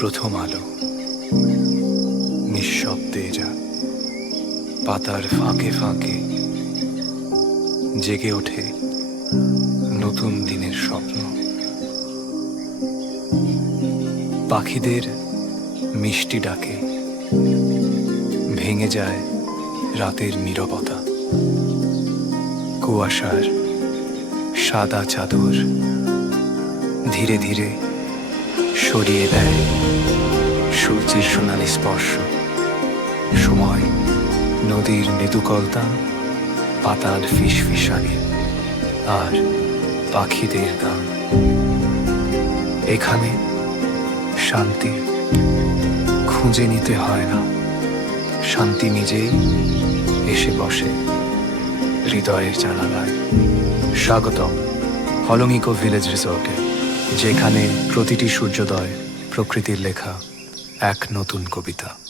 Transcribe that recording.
প্রথম আলো নিঃশব্দে যা পাতার ফাঁকে ফাঁকে জেগে ওঠে নতুন দিনের স্বপ্ন। পাখিদের মিষ্টি ডাকে ভেঙে যায় রাতের নীরবতা। কুয়াশার সাদা চাদর ধীরে ধীরে সরিয়ে দেয় সূর্যের সোনালি স্পর্শ। সময় নদীর মৃদু কলতান, পাতার ফিসফিসানি আর পাখিদের গান। এখানে শান্তি খুঁজে নিতে হয় না, শান্তি নিজেই এসে বসে হৃদয়ের জানালায়। স্বাগতম হলং-ইকো ভিলেজ রিসোর্টে, যেখানে প্রতিটি সূর্যোদয় প্রকৃতির লেখা এক নতুন কবিতা।